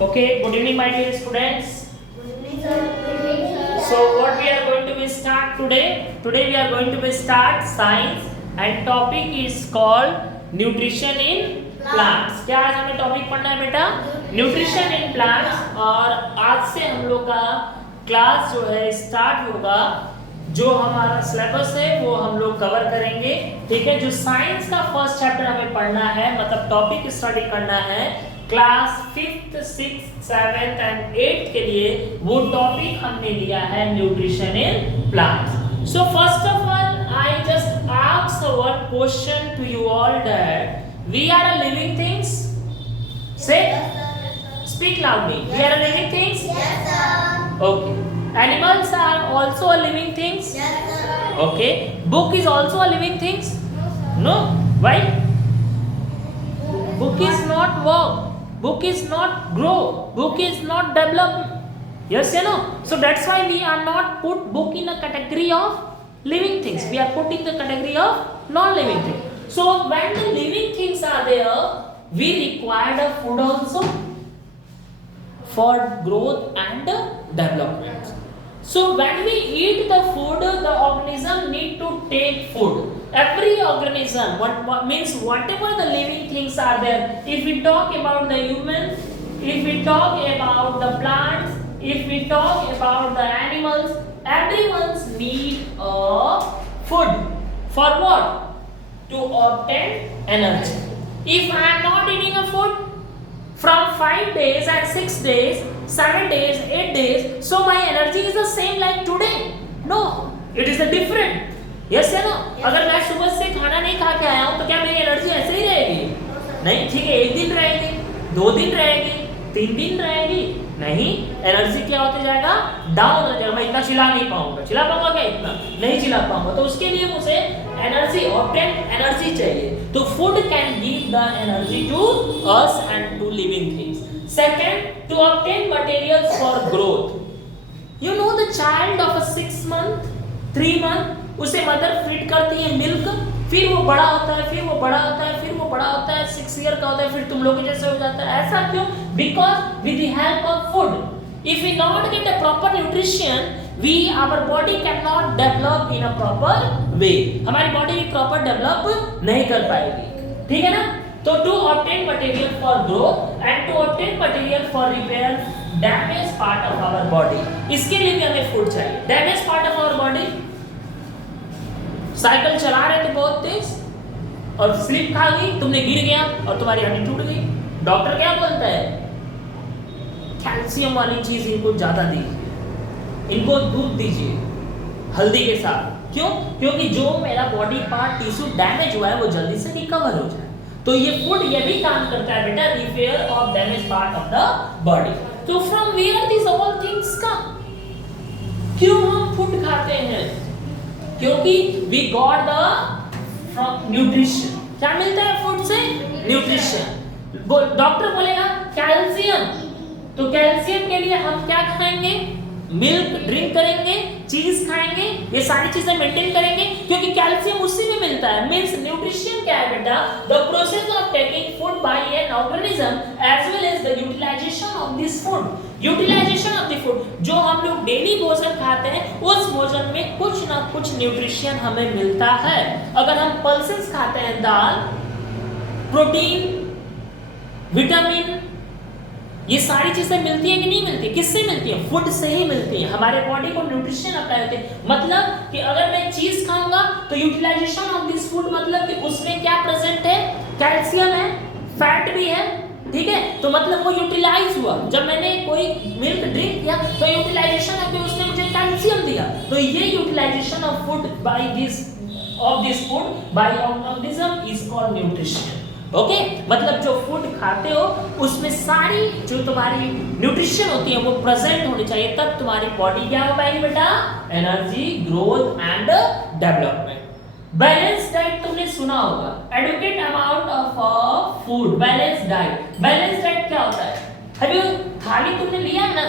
Okay, good evening, my dear students. Good evening, sir. Good evening, sir. So, what we are going to be start today? Today we are going to be start science and topic is called nutrition in plants. क्या आज हमें topic पढ़ना है बेटा? Nutrition in plants. और आज से हम लोग का क्लास जो है स्टार्ट होगा। जो हमारा सिलेबस है वो हम लोग कवर करेंगे, ठीक है। जो साइंस का फर्स्ट चैप्टर हमें पढ़ना है, मतलब टॉपिक स्टडी करना है class 5th, 6th, 7th and 8th के लिए, वो टॉपिक हमने लिया है nutrition in plants. So first of all I just ask one question to you all that we are a living things. Say speak loudly. We are a living things? Yes, sir. Okay. Animals are also a living things? Yes, sir. Okay. Book is also a living things? No, sir. No. Why? Book is not work. Book is not grow. Book is not develop. Yes, you know. So that's why we are not put book in a category of living things. We are put in the category of non-living things. So when the living things are there, we require the food also for growth and development. So when we eat the food, the organism need to take food. Every organism, what means whatever the living things are there. If we talk about the human, if we talk about the plants, if we talk about the animals, everyone's need a food. For what? To obtain energy. If I am not eating a food from 5 days and 6 days, 7 days, 8 days, so my energy is the same like today? No, it is a different. Yes या no? अगर मैं सुबह से खाना नहीं खा के आया हूँ तो क्या मेरी एनर्जी ऐसे ही रहेगी? नहीं, ठीक है, 1 दिन रहेगी, 2 दिन रहेगी, 3 दिन रहेगी, नहीं, एनर्जी क्या होते जाएगा? डाउन हो जाएगा। मैं इतना चिल्ला नहीं पाऊंगा। चिल्ला पाऊंगा क्या? इतना नहीं चिल्ला पाऊंगा। तो उसके लिए मुझे एनर्जी, ऑब्टेन एनर्जी चाहिए। तो food can give the energy to us and to living things. Second, to obtain materials for growth. You know the child of a 6 month, 3 month, उसे मदर फीड करती है मिल्क, फिर वो बड़ा होता है, फिर वो बड़ा होता है, फिर वो बड़ा होता है, 6 year का होता है, फिर तुम लोग जैसे हो जाता है। ऐसा क्यों? Because with the help of food, if we not get a proper nutrition, we our body can not develop in a proper way. हमारी बॉडी भी प्रॉपर डेवलप नहीं कर पाएगी, ठीक है ना। तो to obtain material for growth and to obtain material for repair damage part of our body, इसके लिए भी हमें फूड चाहिए। Damage part of our body, cycle चला रहे थे बहुत तेज और स्लिप खा गई, तुमने गिर गया और तुम्हारी हड्डी टूट गई। डॉक्टर क्या बोलता है? कैल्शियम वाली चीज इनको ज्यादा दीजिए, इनको दूध दीजिए हल्दी के साथ। क्यों? क्योंकि जो मेरा बॉडी पार्ट टिश्यू डैमेज हुआ है वो जल्दी से रिकवर हो जाए। तो ये फूड ये भी काम करता है बेटा, repair of damage part of the body. तो from where this all things come? क्यों हम फूड खाते हैं? क्योंकि we got the from nutrition. क्या मिलता है फूड से? न्यूट्रिशन। डॉक्टर बोलेगा कैल्शियम, तो कैल्शियम के लिए हम क्या खाएंगे? मिल्क ड्रिंक करेंगे, चीज खाएंगे, ये सारी चीजें मेंटेन करेंगे, क्योंकि कैल्शियम उसी में मिलता है। मींस न्यूट्रिशन क्या है बेटा? The process of taking food by an organism as well as the utilisation of this food. Utilisation of the food, जो हम लोग डेली भोजन खाते हैं, उस भोजन में कुछ ना कुछ न्यूट्रिशन हमें मिलता है। अगर हम पल्सेस खाते हैं, दाल, प्रोटीन, विटामिन, ये सारी चीजें मिलती है कि नहीं मिलती? किससे मिलती है? फूड से ही मिलती है। हमारे बॉडी को न्यूट्रिशन अप्लाई होते हैं। मतलब कि अगर मैं चीज खाऊंगा तो यूटिलाइजेशन ऑफ दिस फूड, मतलब कि उसमें क्या प्रेजेंट है? कैल्शियम है, फैट भी है, ठीक है। तो मतलब वो यूटिलाइज हुआ। जब मैंने कोई मिल्क ड्रिंक किया तो यूटिलाइजेशन है कि उसने मुझे कैल्शियम दिया। तो ये utilisation of food by this food by organism is called nutrition. Okay, मतलब जो फूड खाते हो उसमें सारी जो तुम्हारी न्यूट्रिशन होती है वो प्रेजेंट होनी चाहिए, तब तुम्हारी बॉडी क्या हो पाएगी बेटा? Energy, growth and development. Balance diet तुमने सुना होगा, adequate amount of food, balance diet. Balance diet क्या होता है? हैव यू थाली तुमने लिया है ना,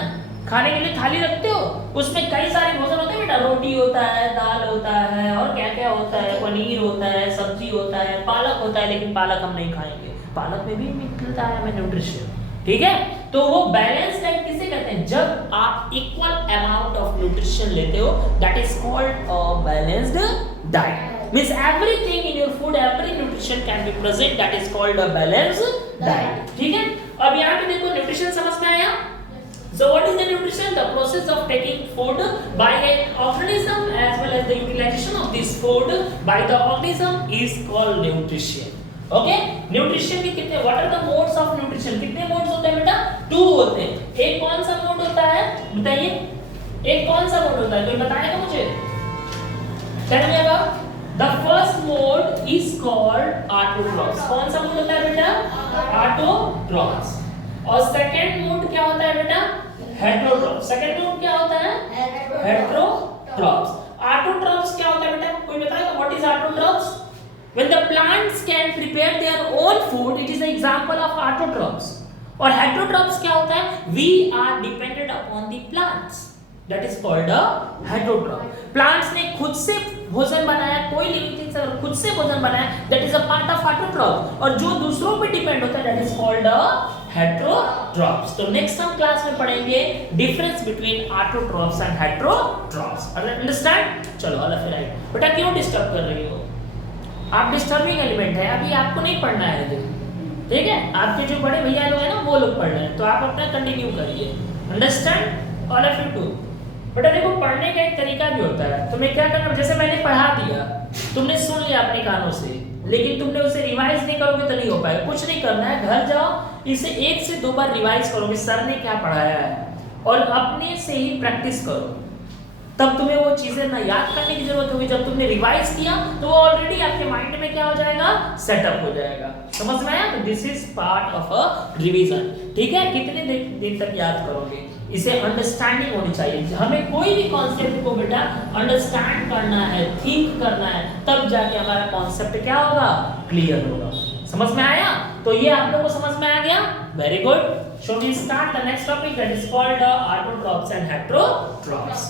खाने के लिए थाली रखते हो, उसमें कई सारे भोजन होते हैं बेटा। रोटी होता है, दाल होता है, और क्या क्या होता है, पनीर होता है, सब्जी होता है, पालक होता है, लेकिन पालक हम नहीं खाएंगे। पालक में भी मिलता है हमें न्यूट्रिशन, ठीक है। तो वो बैलेंस डाइट किसे कहते हैं? जब आप इक्वल अमाउंट ऑफ न्यूट्रिशन लेते हो, that is called a balanced diet. Means everything in your food, every nutrition can be present, that is called a balanced diet. ठीक है, अब यहाँ पे देखो न्यूट्रिशन समझ में आया। So what is the nutrition? The process of taking food by an organism as well as the utilization of this food by the organism is called nutrition. Okay? Nutrition के कितने? What are the modes of nutrition? कितने modes होते हैं बेटा? 2 होते हैं। एक कौन सा मोड होता है? बताइए। एक कौन सा मोड होता है? कोई बताएगा मुझे? Tell me about. The first mode is called autotrophs. कौन सा मोड होता है बेटा? Autotrophs. और सेकंड मोड क्या होता है बेटा? हेटेरोट्रॉप्स। सेकंड मोड क्या होता है? हेटेरोट्रॉप्स। ऑटोट्रॉप्स क्या होता है बेटा? कोई बताएगा what is autotrophs? When the plants can prepare their own food, it is an example of autotrophs. और heterotrophs क्या होता है? We are dependent upon the plants. That is called a heterotroph. Plants ने खुद से भोजन बनाया, कोई लिविंग थिंग्स अगर खुद से भोजन बनाया, that is a part of autotroph. और जो दूसरों पे डिपेंड होता है, that is called a heterotrophs. तो नेक्स्ट हम क्लास में पढ़ेंगे difference between autotrophs and heterotrophs. Understand? चलो वाला फिर आइए। बेटा क्यों डिस्टर्ब कर रही हो? आप डिस्टर्बिंग एलिमेंट है, अभी आपको नहीं पढ़ना है ये, ठीक है? आपके जो बड़े भैया लोग हैं ना, वो लोग पढ़ रहे हैं, तो आप अपना कंटिन्यू करिए। Understand? All of you too. बेटा देखो पढ़ने का एक तरीका भी होता है। तुम्हें क्या करना, जैसे मैंने पढ़ा दिया, तुमने सुन लिया अपने कानों से, लेकिन तुमने उसे रिवाइज नहीं करोगे तो नहीं हो पाएगा। कुछ नहीं करना है, घर जाओ, इसे 1 से 2 बार रिवाइज करोगे, सर ने क्या पढ़ाया है, और अपने से ही प्रैक्टिस करो। तब तुम्हें वो चीजें ना याद करने की जरूरत होगी। जब तुमने रिवाइज किया तो वो ऑलरेडी आपके माइंड में क्या हो जाएगा? सेटअप हो जाएगा। समझ में आया? तो this is part of a revision. ठीक है, कितने दिन तक याद करोगे? इसे अंडरस्टैंडिंग होनी चाहिए। हमें कोई भी कॉन्सेप्ट को बेटा अंडरस्टैंड करना है, थिंक करना है, तब जाके हमारा कॉन्सेप्ट क्या होगा? क्लियर होगा। समझ में आया? तो ये आप लोगों को समझ में आ गया? Very good. So we start the next topic, that is called autotrophs and heterotrophs.